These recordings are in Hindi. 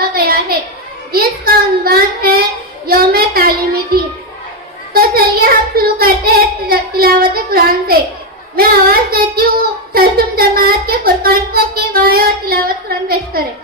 रखा गया है, जिसका उन्वान है यौम तालीमी दिन। तो चलिए हम शुरू करते हैं तिलावत कुरान से। मैं आवाज देती हूँ, सरसुम जमात के फुरकान को की गाए और तिलावत कुरान पेश करें।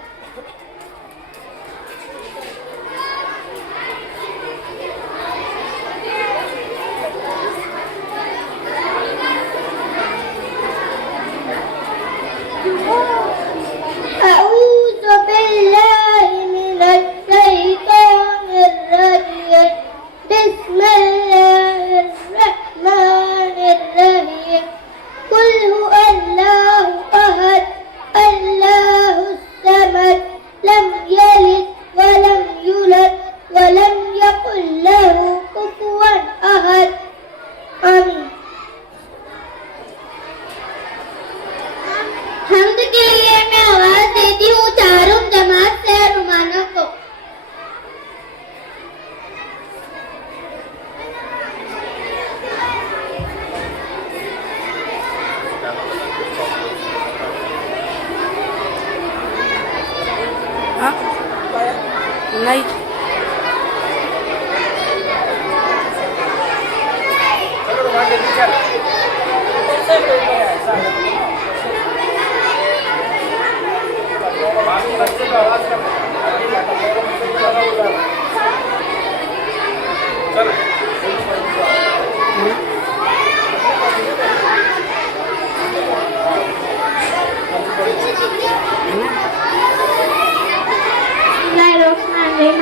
हम्द के लिए मैं आवाज देती हूँ चारों जमात से और रुमानों को। नहीं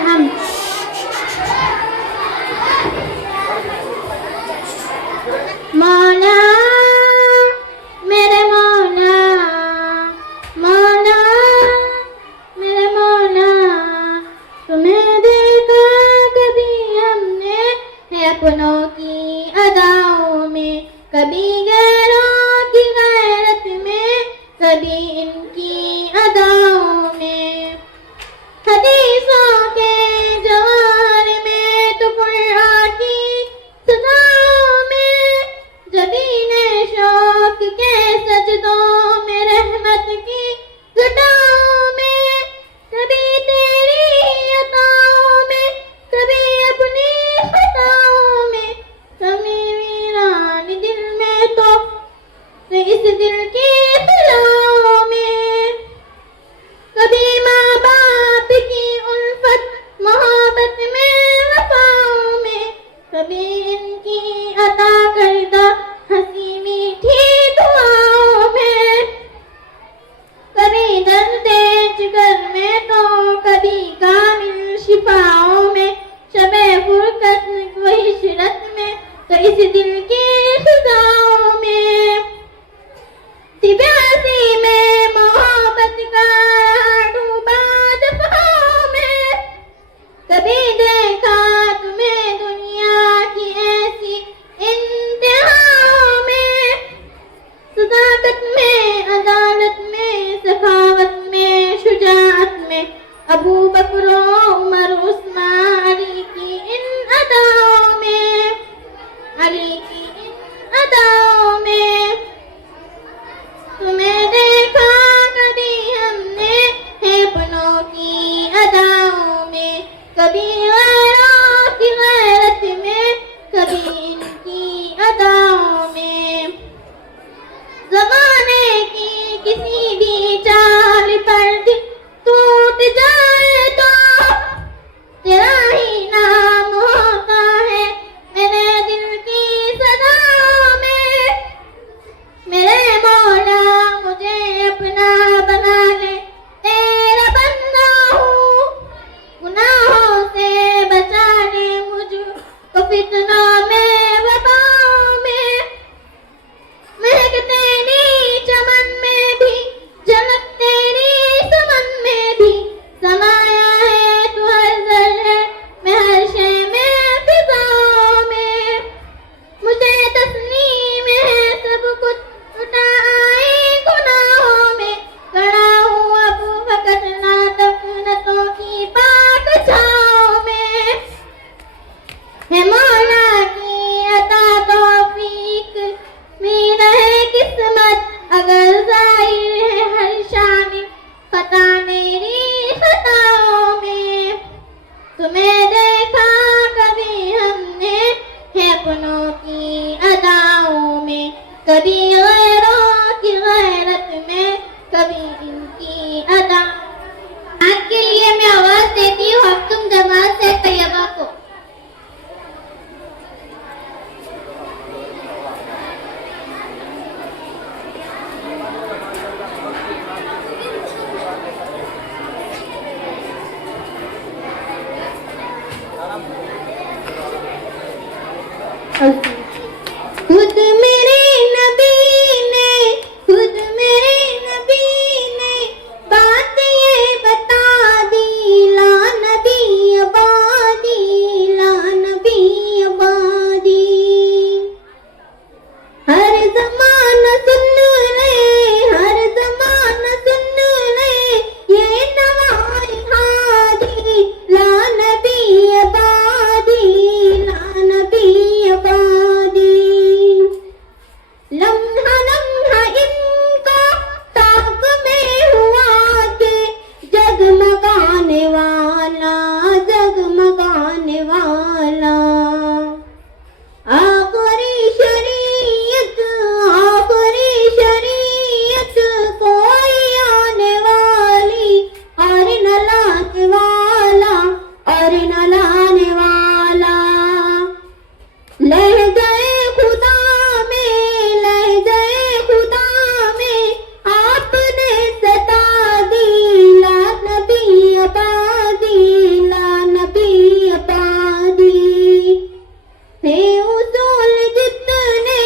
हम मौला मेरे मौला, मौला मेरे मौला, तुम्हें देखा कभी हमने है अपनों की अदाओं में, कभी गैरों की गैरत में, कभी इनकी अदाओं में, हदीसों के जवार में तो कुरान की सदाओं में, जबीने शौक के सजदों में, रहमत की घटाओं में, कभी तेरी अताओं में, कभी अपनी खताओं में, कभी वीरान दिल में तो इस दिल की खिलाओं में, कभी माँ बाप की उल्फत मोहब्बत में वफाओं में, कभी इनकी अता करदा हंसी मीठी दुआओं में, कभी दर्द जिगर में तो कभी कामिल शिफाओं में, शबे फुरकत वही शिरत में तो इस दिल की खुदाओं में, तिब्यासी में मोहब्बत का डूबा दफाओं में, कभी देखा तुम्हें दुनिया की ऐसी इंतहाओं में, सदाकत में, अदालत में, सखावत में, शुजाअत में, अबू बकर उमर उस्मान अली की इन अदाओं में, अली की इन अदाओं में, तुम्हें देखा कभी हमने है अपनों की अदाओं में, कभी गैरों की गैरत में, कभी इनकी अदाओं में, ज़माने की किसी भी चाल पर दिल टूट जाए तो तेरा ही नाम होता है मेरे दिल की सदाओं में, मेरे मौला मुझे अपना बना ले, तेरा बंदा हूँ, गुनाहों से बचा ले मुझको फितनों में खुद मेरे नबी ने खुद मेरे नबी ने बात ये बता दी, ला नबी आबादी, ला नबी आबादी। हर ज़माना सुन ले, हर ज़माना सुन ले, ये नवाई हादी, ला नबी आबादी, ला नबी आबादी। लम्हा लम्हा इनका ताक में हुआ के जगमगाने वाला, जगमगाने वाला। आखिरी शरीयत, आखिरी शरीयत कोई आने वाली, और न लाने वाला, और न लाने वाला। लह गए खुदा में, लह गए खुदा में, आपने सता दी, ला नबी आबादी, ला नबी आबादी। थे उसूल जितने,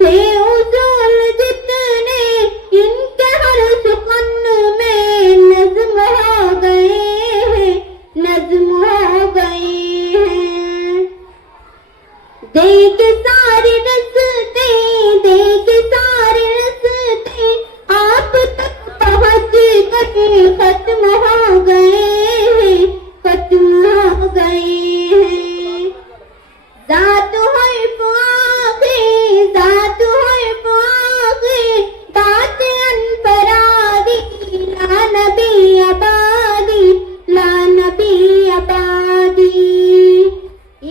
थे उसूल जितने, इनके हर सुखन में नज़्म हो गए हैं, नज़्म हो गए हैं। देख सारे रस्ते, देख सारे रस्ते, आप तक पहुँच कर खत्म हो गए हैं, खत्म हो गए हैं। ज़ात हर्फ आगे, ज़ात हर्फ आगे, बात अनपराधी, ला नबी आबादी, ला नबी आबादी।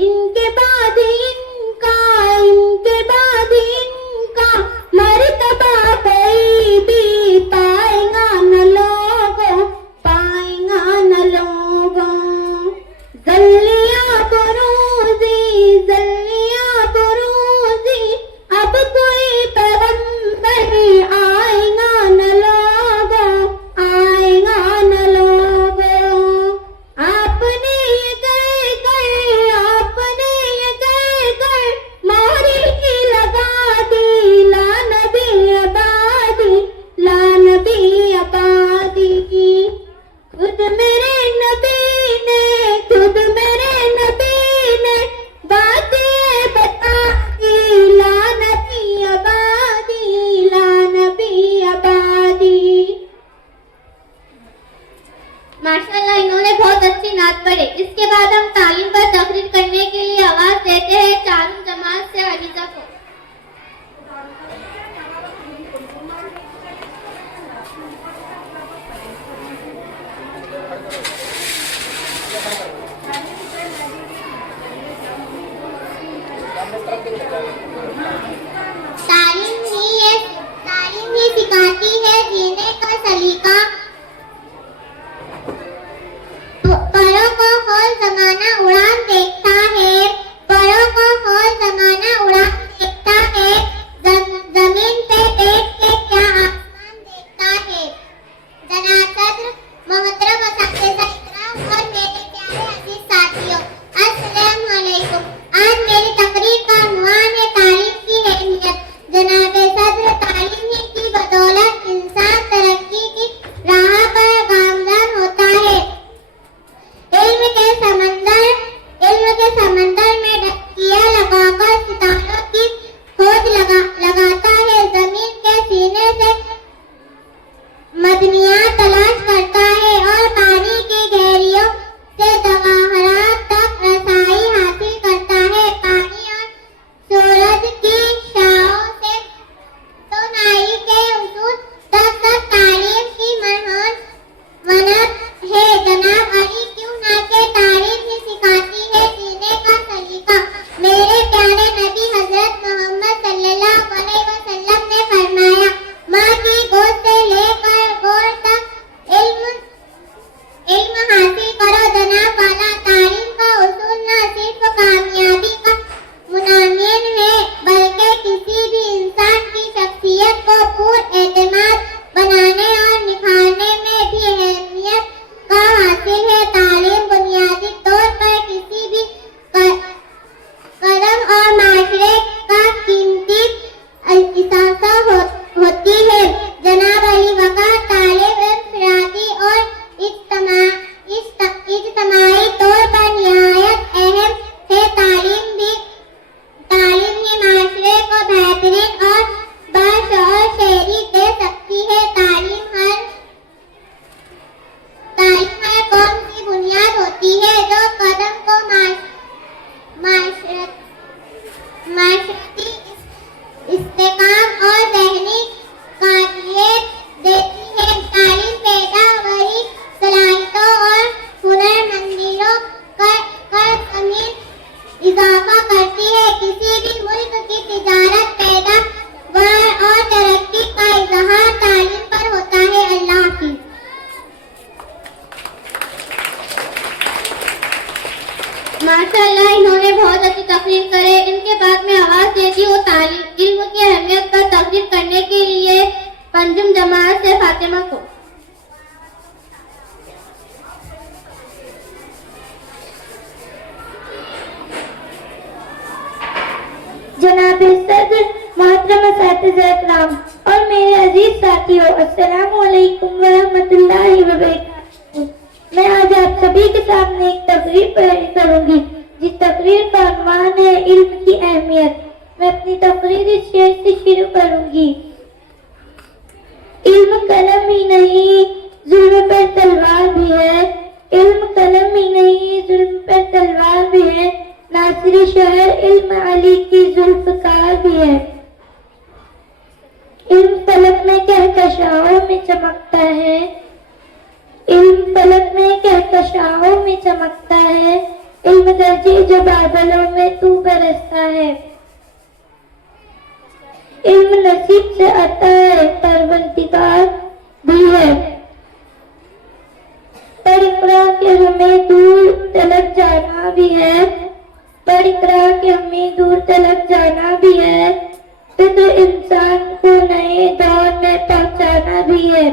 इनके बाद इनका, इनके बाद इनका मर्तबा कोई भी पाएगा न लोगों, पाएगा न लोगों। जल्लिया बरोज़ी, जल्लिया बरोज़ी, अब कोई पैगंबर आएगा न लोगों, आएगा न लोगों। आपने ये कहकर, आपने ये कहकर मोहर ही लगा दी, ला नबी आबादी, ला नबी आबादी। खुद मेरे नबी ने, खुद मेरे नबी ने बात ये बता दी, ला नबी आबादी, ला नबी आबादी। माशाल्लाह, इन्होंने बहुत अच्छी नात पढ़ी। इसके बाद हम तालीम पर तकरीर करने के लिए आवाज देते हैं चारों जमात से हरीजा को। तालीम ही सिखाती है जीने का सलीका। परों को खोल जमाना उड़ान देखता है, परों को खोल जमाना उड़ान देखता है। जमीन पे बैठ के क्या आसमान देखता है। जनाब सदर मोहतरम असातिज़ा इकराम और मेरे प्यारे अजीज साथियों, अस्सलाम वालेकुम। आज मेरी तकरीर का उन्वान है तालीम की अहमियत। जनाब सदर, तालीम की बदौलत इंसान तरक्की की राह पर गामज़न होता है। इल्म के समंदर तकरीर करें। इनके बाद में आवाज देती हूँ तालीम इल्म की अहमियत पर तकरीर करने के लिए पंजुम जमात से फातिमा को। जनाब सदर, मोहतरम असातिज़ा-ए-किराम और मेरे अजीज साथियों, अस्सलामु अलैकुम व रहमतुल्लाहि व बरकातुहू। मैं आज आप सभी के सामने एक तकरीर पेश करूंगी जिस तकरीर का उन्वान है इल्म की अहमियत। मैं अपनी तकरीर इस शेर से शुरू करूंगी। इल्म कलम ही नहीं जुल्म पर तलवार भी है, इल्म कलम ही नहीं जुल्म पर तलवार भी है, नासिर शहर इल्म अली की जुल्फ़कार भी है। इल्म फलक में कहकशाओं में चमकता है, इल्म फलक में कहकशाओं में चमकता है, इल्म दर्जे जो बादलों में तू बरसता है। इल्म नसीब से आता है परवरदिगार भी है, पर इकरा के हमें दूर तलक जाना भी है, पर इकरा के हमें दूर तलक जाना भी है, तो इंसान को नए दौर में पहुंचाना भी है।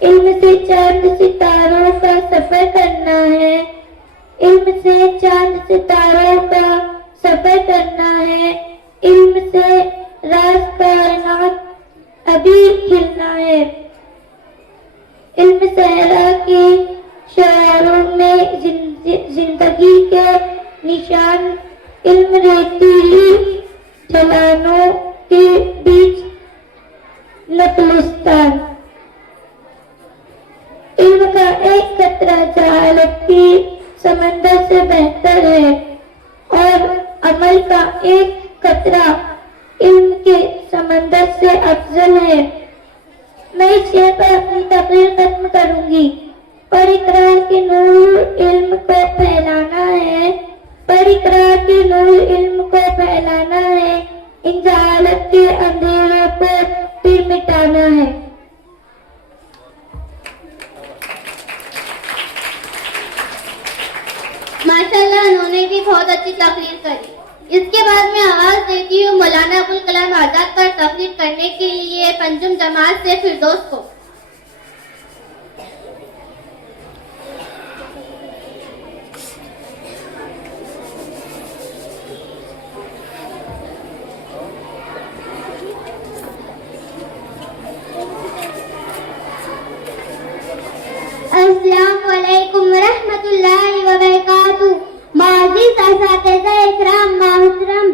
इल्म से चांद सितारों का सफर करना है, इल्म से चांद सितारों का सफर करना है, इल्म से राज कायनात अभी खिलना है। इल्म सहरा के शरारों में जिंदगी के निशान, इल्म रेतीली ढलानों के बीच नकलिस्तान। इल्म का एक कतरा जहालत की समंदर से बेहतर है और अमल का एक कतरा इल्म के समंदर से अफजल है। मैं इस शेर पर अपनी तकरीर खत्म करूंगी। पर इकरार के नूर इल्म को फैलाना है, पर इकरार के नूर इल्म को फैलाना है, इन जहालत के अंधेरों को फिर मिटाना है। माशाल्लाह, उन्होंने भी बहुत अच्छी तकरीर करी। इसके बाद में आवाज देती हूँ मौलाना अबुल कलाम आजाद पर तकरीर करने के लिए पंजुम जमात से फिरदौस को। अस्सलामु अलैकुम व रहमतुल्लाहि व बरकातुहू। माज़ीज़ असातिज़ा-ए-किराम, मोहतरम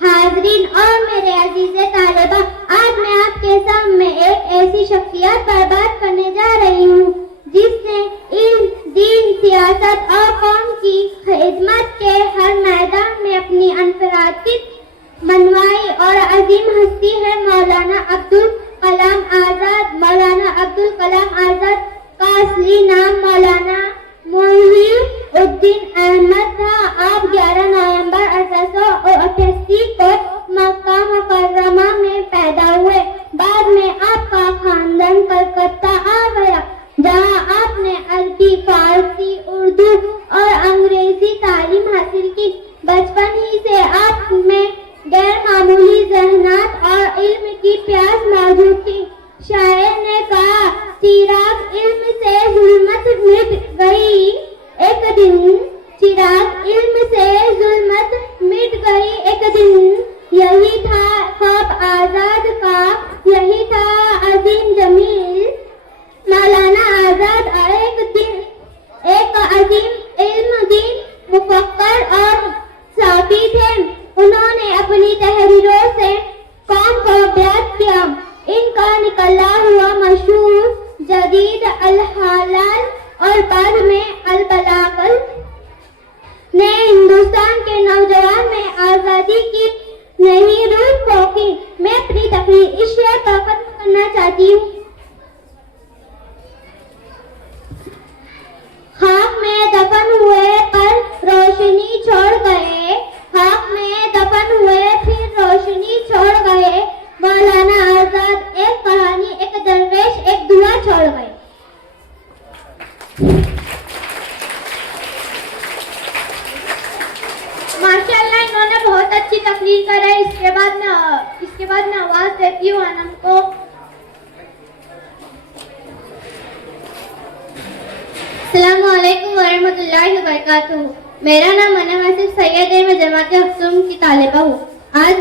हाज़रीन और मेरे अज़ीज़े तालिबा, आज मैं आपके सामने एक ऐसी शख्सियत पर बात करने जा रही हूँ जिसने इल्म, दीन, सियासत और कौम की खिदमत के हर मैदान में अपनी अनफरादी मनवाई और अजीम हस्ती है मौलाना अब्दुल कलाम आजाद। मौलाना अब्दुल कलाम आजाद का असली नाम मौलाना मुहीउद्दीन अहमद था। आप 11 नवंबर 1888 को मक्का मुकर्रमा में पैदा हुए। बाद में आपका खानदान कलकत्ता आ गया, जहां आपने अरबी, फारसी, उर्दू और अंग्रेजी तालीम हासिल की। बचपन ही से आप में गैर मामूली ज़हनात और इल्म की प्यास मौजूद थी। शायर ने कहा, चिराग इल्म से जुल्मत मिट गई एक दिन, चिराग इल्म से जुल्मत मिट गई एक दिन। यही था ख्वाब आजाद का, यही था अजीम जमील। मौलाना आजाद एक अजीम इल्म दीन मुफक्कर और साफी थे। उन्होंने अपनी तहरीरों से कौम को ब्यात किया। इनका निकला हुआ मशहूर जदीद अल-हलाल और बाद में अल-बलागल ने हिंदुस्तान के नौजवान में आजादी की नई रूह फूंकी। मैं अपनी तकरीर इस शेर पर खत्म करना चाहती हूँ। खाक में दफन हुए पर रोशनी छोड़ गए, खाक में दफन हुए फिर रोशनी छोड़ गए। मौलाना आजाद एक कहानी, एक दरवेश, एक दुआ छोड़ गए। इन्होंने बहुत अच्छी तकरीर कराई। इसके बाद मैं आवाज देती हूँ अनम को। अस्सलामुअलैकुम वरहमतुल्लाहि वबरकातुहू। मेरा नाम अनम आसिफ सैयद है। मैं जमात हफ्सुम की तालिबा हूँ। आज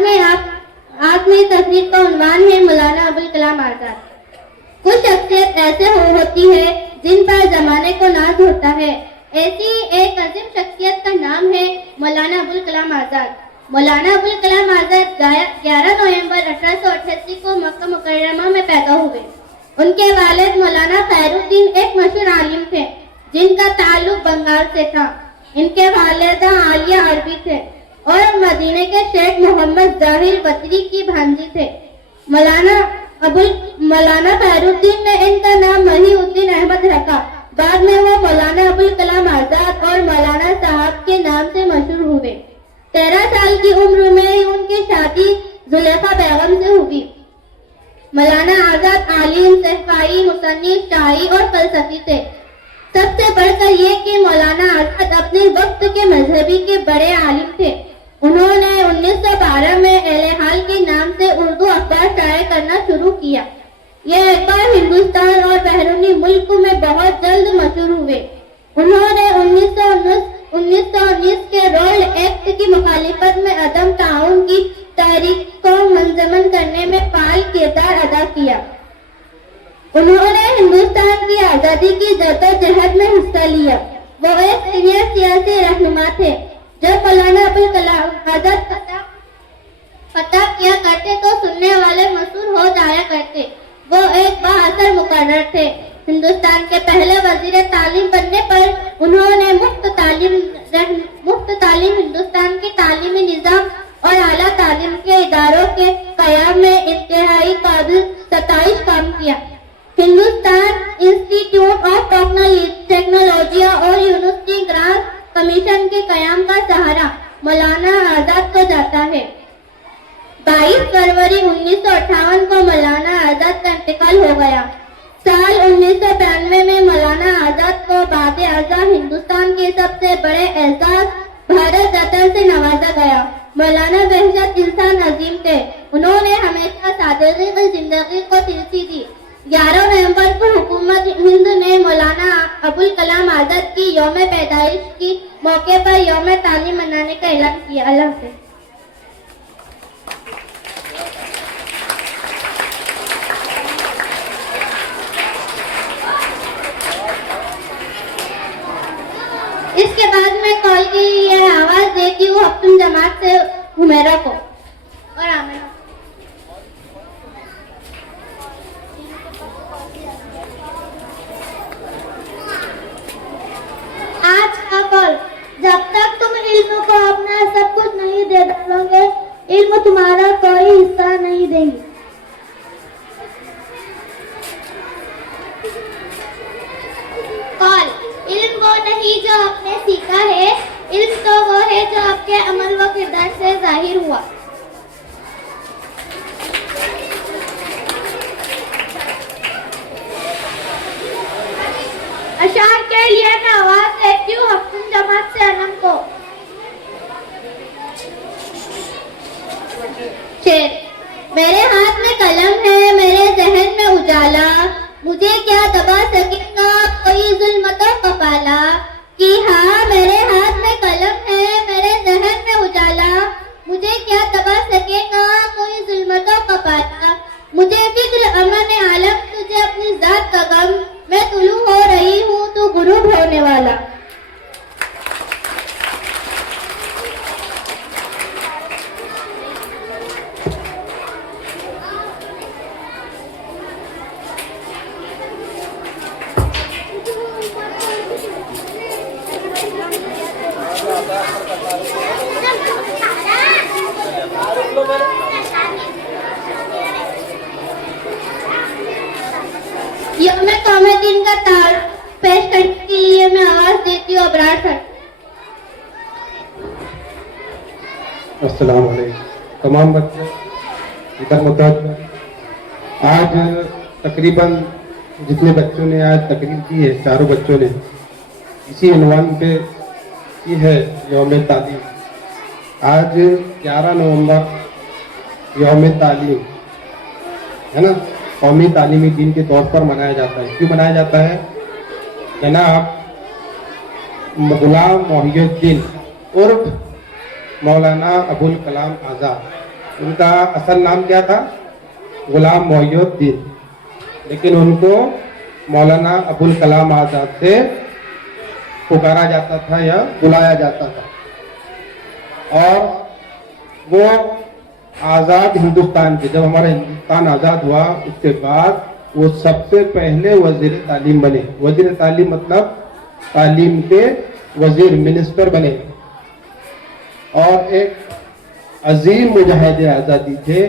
मेरी तकरीर का उन्वान है मौलाना अबुल कलाम आजाद। कुछ शख्सियत ऐसे होती है जिन पर जमाने को नाज होता है। ऐसी एक अजीम शख्सियत का नाम है मौलाना अबुल कलाम आजाद। मौलाना अबुल कलाम आजाद 11 नवंबर 1888 को मक्का मुकर्रमा में पैदा हुए। उनके वालिद मौलाना खैरुद्दीन एक मशहूर आलिम थे जिनका ताल्लुक बंगाल से था। इनके वालिदा आलिया अरबी थे और मदीने के शेख मोहम्मद जाहिर बतरी की भांजी थे। मौलाना खैरुद्दीन ने इनका नाम महीउद्दीन अहमद रखा। बाद में वो मौलाना अबुल कलाम आजाद और मौलाना साहब के नाम से मशहूर हुए। 13 साल की उम्र में ही उनकी शादी जुलेखा बेगम से हुई। मौलाना आजाद आलिम, सहफाई, मुसन्निफ, शाही और फलसफी थे। सबसे बढ़कर ये कि मौलाना आजाद अपने वक्त के मजहबी के बड़े आलिम थे। उन्होंने 1912 में एलेहाल के नाम से उर्दू अखबार शाये करना शुरू किया। ये अखबार हिंदुस्तान और बैरूनी मुल्क में बहुत जल्द मशहूर हुए। उन्होंने 1919 के रोल एक्ट की मुखालिफत में अदम ताउन की तहरीक को मंजमन करने में फाल किरदार अदा किया। उन्होंने हिंदुस्तान की आजादी की जद्दोजहद में हिस्सा लिया। वो एक सीनियर सियासी रहनुमा थे। जब मौलाना अबुल कलाम आजाद खताब किया करते तो सुनने वाले मशहूर हो जाया करते। वो एक बाअसर मुकर्रर थे। हिंदुस्तान के पहले वजीर तालीम बनने पर उन्होंने मुफ्त तालीम हिंदुस्तान के तालीमी निजाम और आला तालीम के इदारों के कयाम में इंतहाई काबिल 27 काम किया। हिंदुस्तान इंस्टीट्यूट ऑफ टेक्नोलॉजी और यूनिवर्सिटी ग्रांट कमीशन के कयाम का सहारा मौलाना आजाद को जाता है। 22 फरवरी 1958 को मौलाना आजाद का इंतकाल हो गया। साल 1992 में मौलाना आजाद को बाद आज़ाद हिंदुस्तान के सबसे बड़े एजाज भारत रत्न से नवाजा गया। मौलाना बेहद इंसान अजीम थे। उन्होंने हमेशा सादगी की जिंदगी को तरजीह दी। 11 नवंबर को हुकूमत हिंद ने मौलाना अबुल कलाम आजाद की यौम पैदाइश की मौके पर यौम तालीम मनाने का ऐलान किया। अल्लाह हाफ़िज़। इसके बाद मैं कॉल के लिए आवाज देती हूँ हफ्तुम जमात से हुमैरा को और आमिना। आज का कॉल, जब तक तुम इल्म को अपना सब कुछ नहीं दे डालोगे, इल्म तुम्हारा कोई हिस्सा नहीं देंगे। कॉल, इल्म वो नहीं जो आपने सीखा है, इल्म तो वो है जो आपके अमल व किरदार से जाहिर हुआ। अशार के लिए मैं आवाज देती हूँ हफ्तुम जमात से अनम को। शेर, मेरे हाथ में कलम है, मेरे जहन में उजाला, मुझे क्या दबा सकेगा कोई जुल्मतों का पाला। कि हाँ, मेरे हाथ में कलम है, मेरे जहन में उजाला, मुझे क्या दबा सकेगा कोई जुल्मतों का पाला। मुझे फिक्र अमन आलम, तुझे अपनी जात का गम, मैं तुलू हो रही हूँ तू गुरूब होने वाला। मैं कॉमेडियन का तार पेश करने के लिए मैं आवाज देती हूँ अबरार सर। अस्सलाम वालेकुम तमाम बच्चे इधर मुतवज्जो। आज तकरीबन जितने बच्चों ने आज तकरीर की है, चारों बच्चों ने इसी उन्वान पे की है यौम तालीम। आज 11 नवंबर यौम तालीम है ना, कौमी तालीमी दिन के तौर पर मनाया जाता है। क्यों मनाया जाता है? जनाब गुलाम मोहिउद्दीन उर्फ मौलाना अबुल कलाम आज़ाद, उनका असल नाम क्या था? गुलाम मोहिउद्दीन, लेकिन उनको मौलाना अबुल कलाम आज़ाद से पुकारा जाता था या बुलाया जाता था। और वो आज़ाद हिंदुस्तान के, जब हमारा हिंदुस्तान आज़ाद हुआ उसके बाद वो सबसे पहले वजीर तालीम बने। वजीर तालीम मतलब तालीम के वजीर, मिनिस्टर बने। और एक अजीम मुजाहिद आज़ादी थे।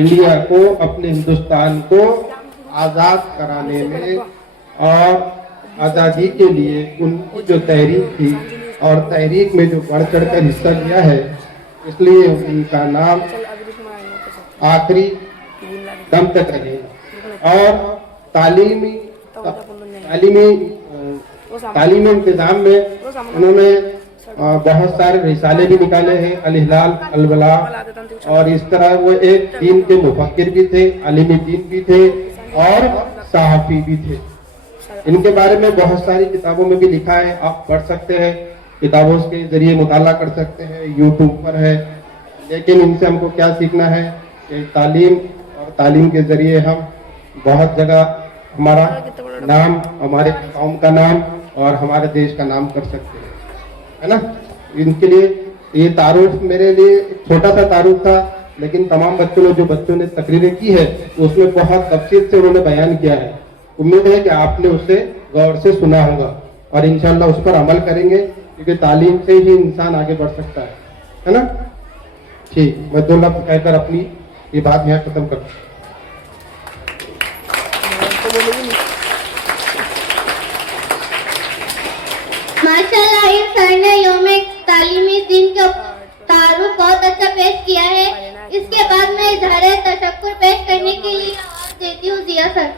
इंडिया को, अपने हिंदुस्तान को आज़ाद कराने में और आज़ादी के लिए उनकी जो तहरीक थी और तहरीक में जो बढ़ चढ़ कर हिस्सा लिया है, इसलिए उनका नाम आखिरी दम तक रहेगा। और तालीमी इंतज़ाम में उन्होंने बहुत सारे रिसाले भी निकाले हैं, अल हिलाल, अल बला, और इस तरह वो एक दीन के मुफक्किर भी थे, आलिम दीन भी थे और सहाफ़ी भी थे। इनके बारे में बहुत सारी किताबों में भी लिखा है, आप पढ़ सकते हैं, किताबों के जरिए मुताला कर सकते हैं, यूट्यूब पर है। लेकिन इनसे हमको क्या सीखना है कि तालीम और तालीम के जरिए हम बहुत जगह हमारा नाम, हमारे कौम का नाम और हमारे देश का नाम कर सकते हैं, है ना। इनके लिए ये तारुफ मेरे लिए छोटा सा तारुफ था, लेकिन तमाम बच्चों ने तकरीरें की है उसमें बहुत तफसील से उन्होंने बयान किया है। उम्मीद है कि आपने उसे गौर से सुना होगा और इंशाल्लाह उस पर अमल करेंगे, क्योंकि तालीम से ही इंसान आगे बढ़ सकता है ना। ठीक, मैं 2 लफ्ज़ कहकर अपनी ये बात यहाँ खत्म करता हूँ। माशाल्लाह, इस सर ने यौम तालीमी दिन का तारुफ बहुत अच्छा पेश किया है। इसके बाद मैं इज़हार तशक्कुर पेश करने के लिए आवाज़ देती हूँ जिया सर।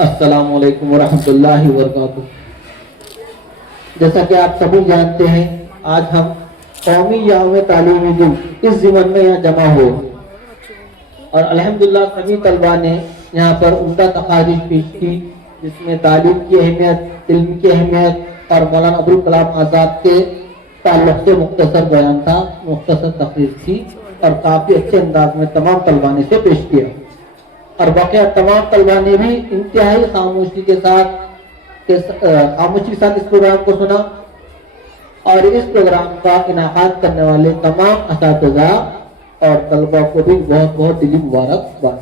अस्सलामु अलैकुम वरहमतुल्लाहि वबरकातुहू। जैसा कि आप सभी जानते हैं, आज हम कौमी यौम तालीमी दिन इस ज़िमन में यहाँ जमा हुए और अल्हम्दुलिल्लाह सभी तलबा ने यहाँ पर उम्दा तकारीर पेश की, जिसमें तालीम की अहमियत, इल्म की अहमियत और मौलाना अबुल कलाम आज़ाद के ताल्लुक़ से मुख्तसर बयान था, मुख्तसर तकरीर थी और काफ़ी अच्छे अंदाज में तमाम तलबा ने इसे पेश किया। और वाकई तमाम तलबा ने भी इंतहाई खामोशी के साथ इस प्रोग्राम को सुना और इस प्रोग्राम का इनाकात करने वाले तमाम असातिज़ा और तलबा को भी बहुत बहुत दिली मुबारकबाद।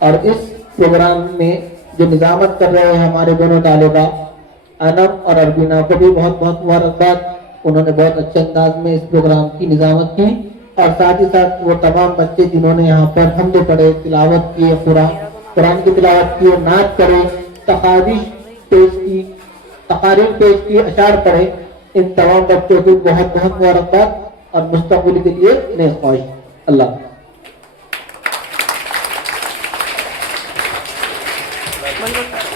और इस प्रोग्राम में जो निज़ामत कर रहे हैं हमारे दोनों तालिबा अनम और अरबीना को भी बहुत बहुत मुबारकबाद। उन्होंने बहुत अच्छे अंदाज में इस प्रोग्राम की निज़ामत की और साथ ही साथ वो तमाम बच्चे जिन्होंने यहाँ पर हमदे पढ़े, तिलावत किए, कुरान की तिलावत की, नात करे, तकारीर पेश की, अशार पढ़े, इन तमाम बच्चों को बहुत बहुत मुबारकबाद और मुस्तक़बिल के लिए नेक ख्वाहिश। अल्लाह।